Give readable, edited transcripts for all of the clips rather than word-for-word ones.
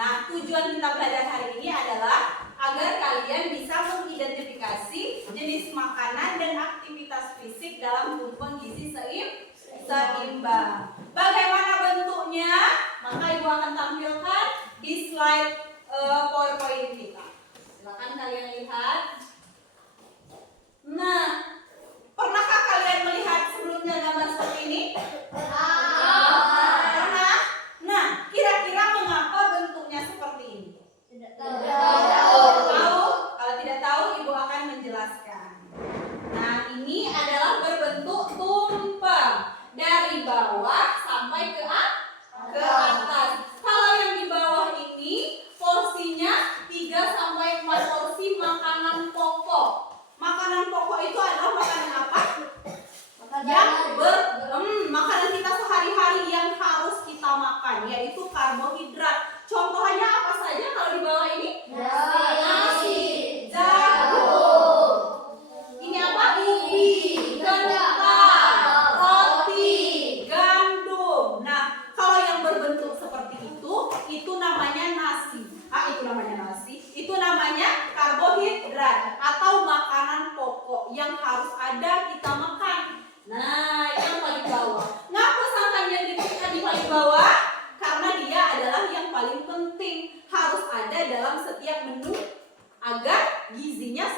Nah, tujuan kita belajar hari ini adalah agar kalian bisa mengidentifikasi jenis makanan dan aktivitas fisik dalam tumpeng gizi seimbang. Bagaimana bentuknya? Maka Ibu akan tampilkan di slide PowerPoint kita. Silakan kalian lihat. Nah, pernahkah kalian melihat sebelumnya gambar seperti ini? Pernah? Nah, kira-kira mengapa bentuknya seperti ini? Tidak tahu. Kalau tidak tahu, Ibu akan menjelaskan. Nah, ini adalah berbentuk tumpeng dari bawah sampai ke atas. Kalau yang di bawah ini porsinya 3 sampai 4 porsi makanan pokok. Makanan pokok itu adalah makanan apa? Makanan kita sehari-hari yang harus kita makan, yaitu karbohidrat. Contohnya apa saja kalau di bawah ini? Nasi, jagung. Ini apa? Ubi, kentang, roti, gandum. Nah, kalau yang berbentuk seperti itu namanya nasi. Itu namanya karbohidrat atau makanan pokok yang harus ada kita makan. Nah, yang paling bawah. Ngapa sangkanya di paling bawah? Karena dia adalah yang paling penting. Harus ada dalam setiap menu agar gizinya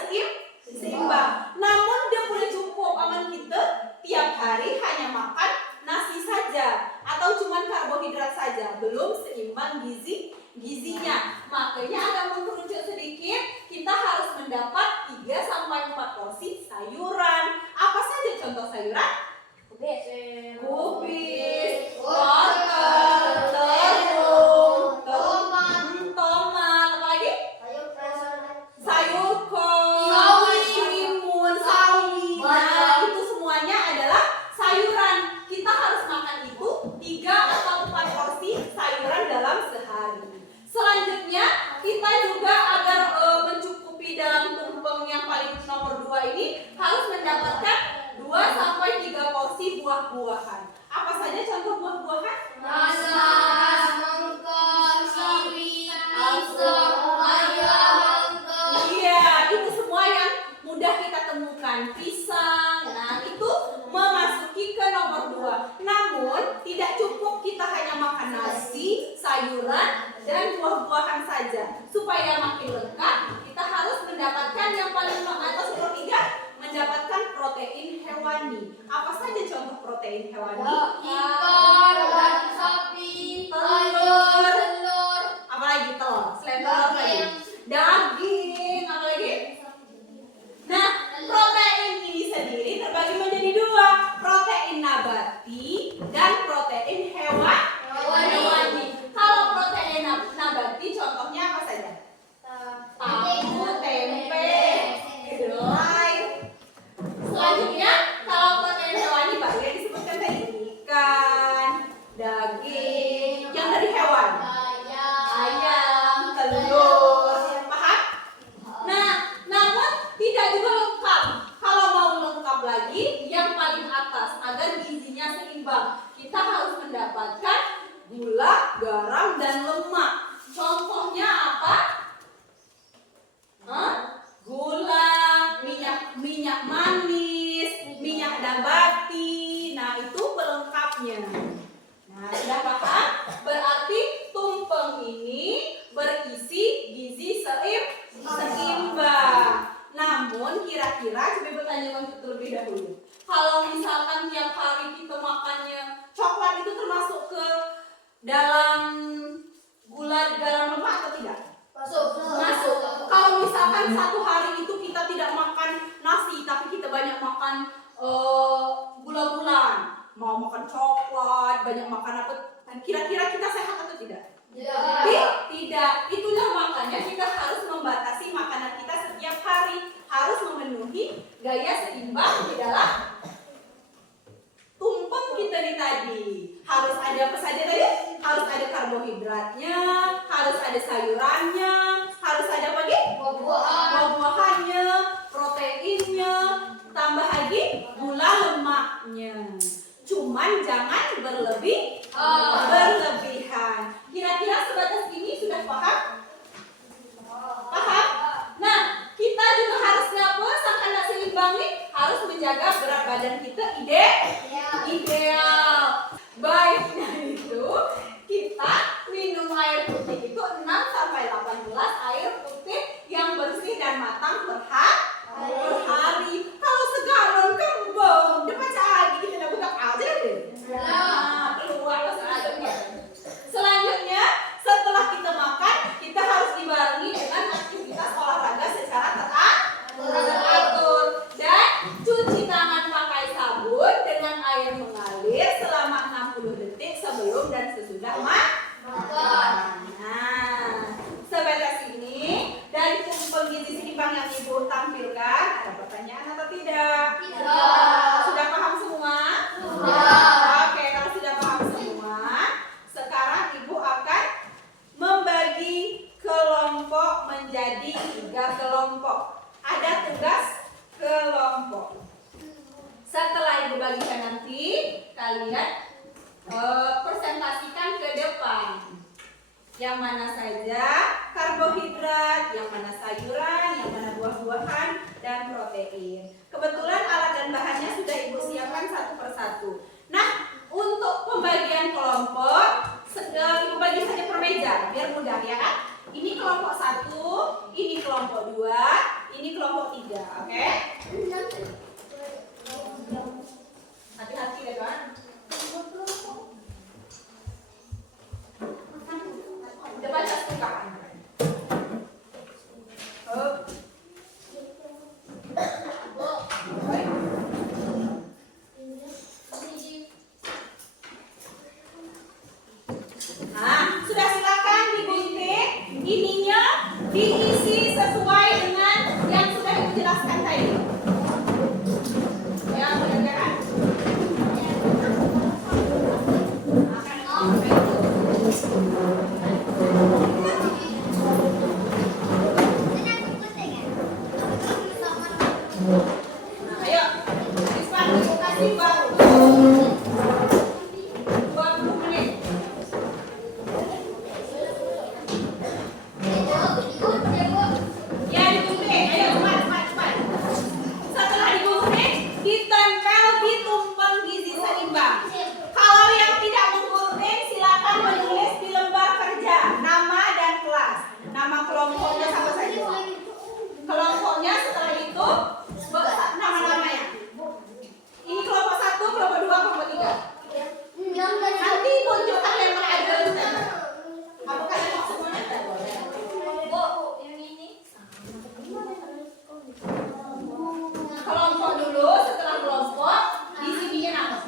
seimbang. Namun dia boleh cukup aman kita tiap hari hanya makan nasi saja atau cuman karbohidrat saja, belum seimbang gizinya. Makanya agak mengerucut sedikit, kita harus mendapat 3 sampai 4 porsi sayuran. Apa saja contoh sayuran? Kubis, wortel, terung, tomat, apa lagi? Sayur kol, timun, sawi. Nah, itu semuanya adalah sayuran. Kita harus makan itu 3 atau 4 porsi sayuran dalam sehari. Selanjutnya, kita juga agar mencukupi dalam tumpeng yang paling nomor 2 ini harus mendapatkan 2 sampai 3 porsi buah-buahan. Apa saja contoh buah-buahan? Nanas, mangga, kiwi, pisang, ayam. Iya, itu semua yang mudah kita temukan. Pisang, nah itu memasuki ke nomor 2. Namun, tidak cukup kita hanya makan nasi, sayuran, dan buah-buahan saja. Supaya makin lengkap, kita harus mendapatkan yang paling atas nomor 3, mendapatkan protein hewani. Apa saja contoh protein hewani? Ikan, daging sapi, ayam, telur. Apa lagi? Telur. Selain telur tadi. Daging, apa lagi? Nah, protein ini sendiri terbagi menjadi 2, protein nabati dan protein hewani. Kalau protein nabati contohnya apa saja? Tahu, tempe, kedelai. Selanjutnya, kalau protein hewani baru yang disebutkan tadi, ikan, daging, yang dari hewan, ayam, telur, paham? Nah, namun tidak juga lengkap. Kalau mau lengkap lagi, yang paling atas agar gizinya seimbang, kita harus mendapatkan gula, garam, dan lemak. Contohnya apa? Gula, minyak manis, minyak nabati. Nah, itu pelengkapnya. Nah, sudah paham? Berarti tumpeng ini berisi gizi seimbang. Namun kira-kira coba bertanya terlebih dahulu. Kalau misalkan tiap hari kita makannya coklat, itu termasuk ke dalam gula, garam, lemak atau tidak? Masuk. Kalau misalkan satu hari itu kita tidak makan nasi, tapi kita banyak makan gula-gulaan, mau makan coklat, banyak makan apa, kira-kira kita sehat atau tidak? Tidak. Itulah makanya kita harus membatasi makanan kita setiap hari, harus memenuhi gaya seimbang di dalam tumpeng kita nih tadi. Harus ada apa saja tadi? Harus ada karbohidratnya, harus ada sayurannya, harus ada apa lagi? Buah-buahannya, proteinnya, tambah lagi gula lemaknya. Cuman jangan berlebihan. Kira-kira sebatas ini sudah paham? ideal. Baiknya itu kita minum air putih itu 6 sampai 18 air putih yang bersih dan matang per hari. Kalau segalon kembang, dia baca lagi kita buka aja deh. Nah, keluar selanjutnya. Selanjutnya, setelah kita makan, kita harus dibarengi dengan aktivitas olahraga secara teratur dan cuci tangan pakai sabun dengan air mengalir selama 60 detik sebelum dan sesudah makan. Nah, sebatas ini dari penggizi seimbang yang Ibu tampilkan, ada pertanyaan atau tidak? Sudah paham semua? Oke, kalau sudah paham semua, sekarang Ibu akan membagi kelompok menjadi 3 kelompok. Ada tugas kelompok. Setelah Ibu bagikan nanti, kalian presentasikan ke depan. Yang mana saja karbohidrat, yang mana sayuran, yang mana buah-buahan, dan protein. Kebetulan alat dan bahannya sudah Ibu siapkan satu persatu. Nah, untuk pembagian kelompok, Ibu bagi saja per meja, biar mudah ya kan? Ini kelompok 1, ini kelompok 2, ini kelompok 3, oke? Hati-hati ya kan? Udah baca sekarang. Nah, sudah silakan digunting. Ininya diisi sesuai dengan yang sudah Ibu jelaskan tadi. Ya, mudah-mudahan. Nah, ayo. Risma, Ibu kasih baru 20 menit. Ya, digunting. Ayo, cepat. Setelah digunting, ditempel di tumpeng gizi seimbang. Kalau yang tidak menggunting, silakan menulis di lembar kerja nama dan kelas. Nama kelompoknya sama saja. Kelompoknya setelah itu nama-namanya. Ini kelompok 1, kelompok 2, kelompok 3. Nanti tunjukkan yang ada. Apa kalian mau semuanya? Kelompok dulu, setelah kelompok di sininya nama.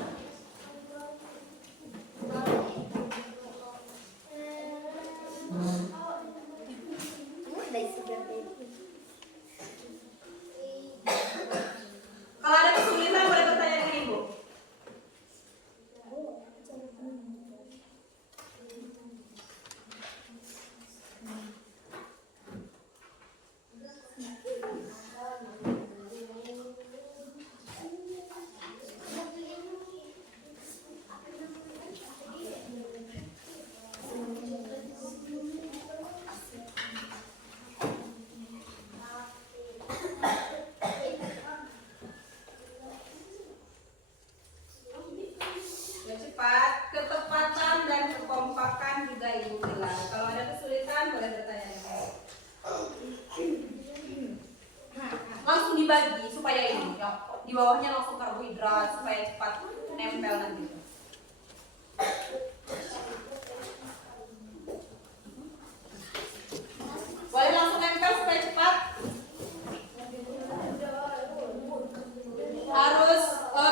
Kalau ada kesulitan boleh bertanya dengan Ibu. Ya cepat, ketepatan dan kekompakan juga Ibu bilang. Kalau ada kesulitan boleh bertanya dengan Ibu. Langsung dibagi supaya ini ya, di bawahnya langsung karbohidrat supaya cepat nempel nanti. Boleh langsung nempel supaya cepat. Harus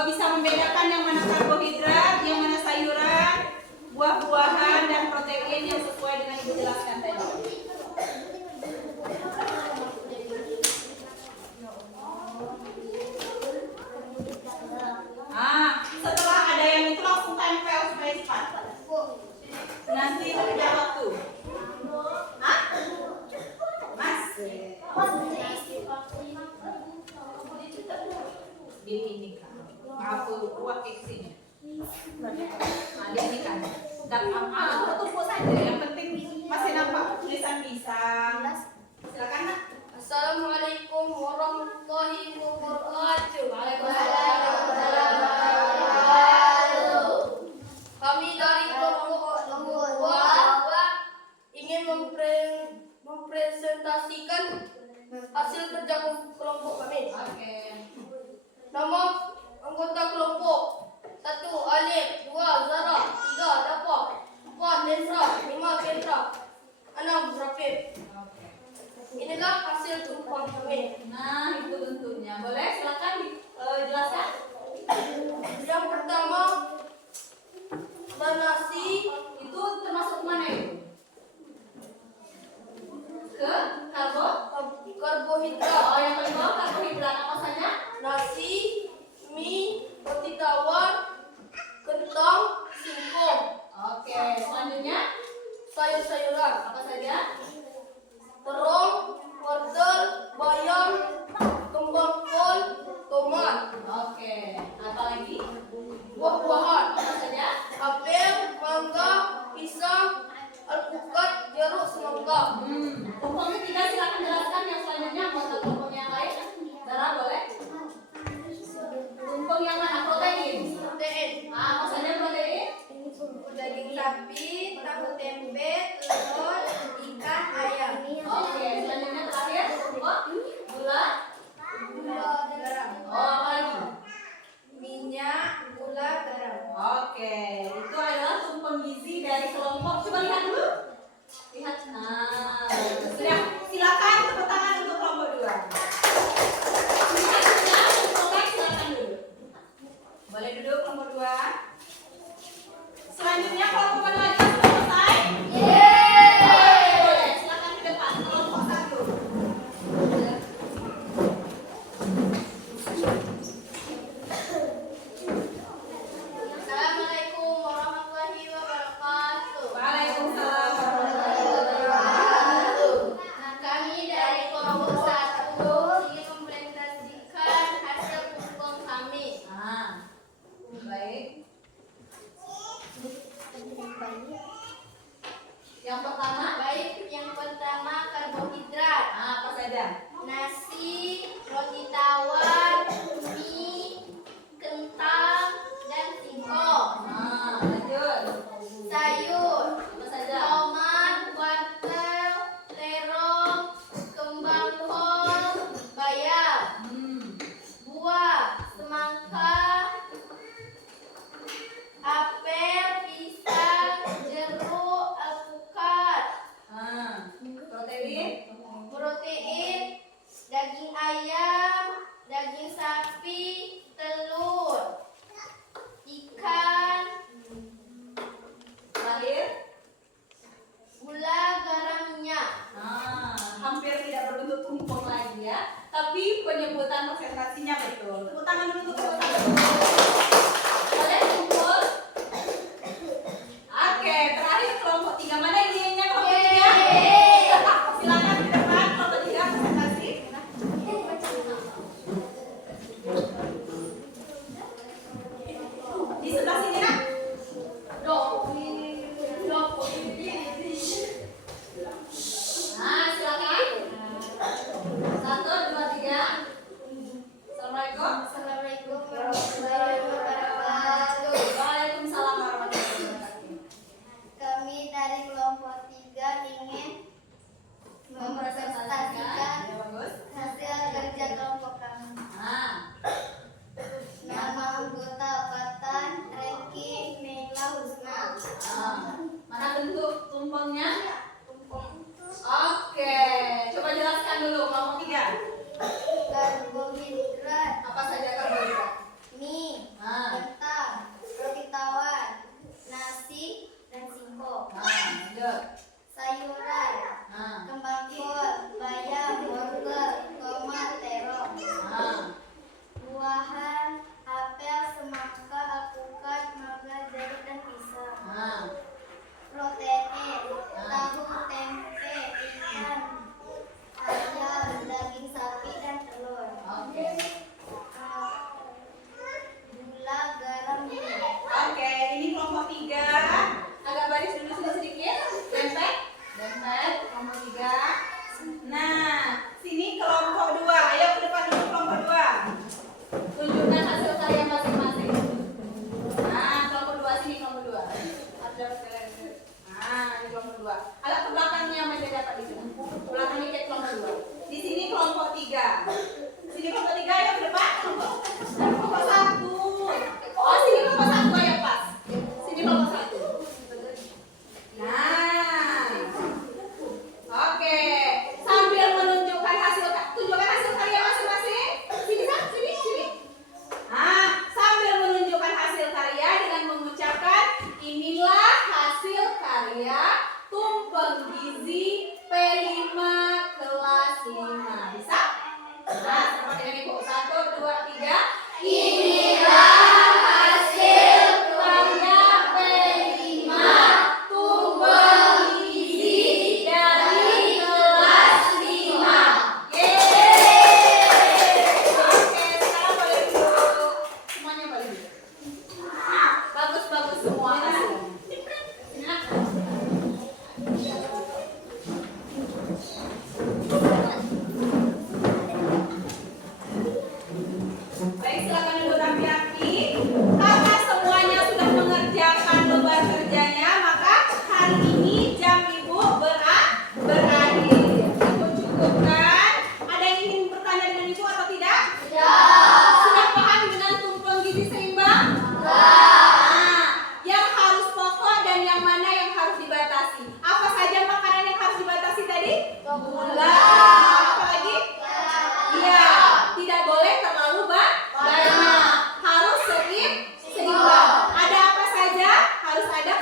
bisa membedakan yang mana karbohidrat, yang mana sayuran, buah-buahan, dan protein yang sesuai dengan Ibu jelaskan tadi. Nah, setelah ada yang itu langsung tempel supaya cepat. Nanti terkejar waktu. Hah? Masih. Ini kan. Aku buat keksinya. Nah, ini kan. Dan tumpuk saja. Yang penting masih nampak tulisan pisang. Silakan Nak. Assalamualaikum warahmatullahi wabarakatuh. Waalaikumsalam. Kami dari kelompok nomor 2 ingin mempresentasikan hasil kerja kelompok kami. Oke. Nama anggota kelompok: 1 Alif, 2 Zara, 3 Dafa, 4 Nesra, 5 Kendra, 6 Rafif. Oke. Inilah hasil tumpang kami. Nah, itu bentuknya. Boleh silakan dijelaskan. Yang pertama, nasi Itu termasuk mana itu? Ke karbohidrat. Oh, yang kedua karbohidrat apa saja? Nasi, mie, roti tawar, kentang, singkong. Oke, selanjutnya Sayur-sayuran: apa saja? terong, wortel, bayam, kembang kol, tomat. Oke, apa lagi? Buah-buahan: Apa saja? apel, mangga, pisang, alpukat, jeruk, semangka. Tumpeng ketiga silakan jelaskan yang selanjutnya anggota kelompok yang lain. Zara boleh? Tumpeng yang mana? Protein. Protein: Apa saja protein? daging sapi, tahu tempe, telur, ikan, ayam. Oke, selanjutnya terakhir tumpeng gula. Gula, garam. Oh, apa lagi? Minyak, gula, garam. Oke, itu adalah tumpeng gizi dari kelompok. Coba lihat dulu. Lihat. Nah, sudah. Silakan tepuk tangan untuk kelompok 2. Lihat sudah, kelompok silakan dulu. Boleh duduk kelompok 2. Selanjutnya kelompok mana lagi sudah selesai? Boleh, silakan ke depan kelompok 1. Assalamualaikum warahmatullahi wabarakatuh. Waalaikumsalam warahmatullahi Wabarakatuh. Kami dari kelompok 1 ingin mempresentasikan hasil tumpeng kami. Nah, baik. Yang pertama, Yang pertama karbohidrat: apa saja? nasi, roti tawar, mie, kentang, dan singkong. Nah, lanjut. Sayur: Apa saja? tomat, wortel, terong, kembang kol, bayam. Buah: semangka, apel, pisang, jeruk, alpukat. Protein. Protein: daging ayam, daging sapi, telur, ikan, Terakhir. gula, garam, minyak. Nah, hampir tidak berbentuk tumpeng lagi ya. Tapi penyebutan presentasinya betul. Tepuk tangan dulu untuk kelompok 1. Boleh kumpul. Oke, terakhir kelompok 3. Mana ininya kelompok 3? Silakan ke depan kelompok 3 presentasi. Di sebelah sini nak. Nah, silakan. 1, 2, 3. Assalamualaikum. Assalamualaikum warahmatullahi wabarakatuh. Waalaikumsalam warahmatullahi wabarakatuh. Kami dari kelompok 3 ingin mempresentasikan Ya, bagus. hasil kerja kelompok kami. Nah, Nama anggota Fatan, Reki, Mela, Husna. mana bentuk tumpengnya? Oke, coba jelaskan dulu kelompok 3. Karbohidrat: Apa saja karbohidrat? mie, Nah, kentang, roti tawar, nasi, dan singkong. lanjut. Sayuran: Nah, kembang kol, bayam, wortel, tomat, terong. Buahan: apel, semangka, alpukat, mangga, jeruk, dan pisang. Protein: tahu, tempe, ikan, ayam, daging sapi, dan telur. Oke. Gula, garam, minyak. Oke, ini kelompok 3. Agak baris dulu sedikit. Dempet. kerjanya, maka hari ini jam ibu berakhir. Ibu cukupkan. Ada yang ingin bertanya dengan ibu atau tidak? Sudah paham dengan tumpuan gizi seimbang? Nah, yang harus pokok dan yang mana yang harus dibatasi. Apa saja makanan yang harus dibatasi tadi? Gula. Apa lagi? Iya, tidak boleh terlalu banyak. Harus seimbang. Ada apa saja? Harus ada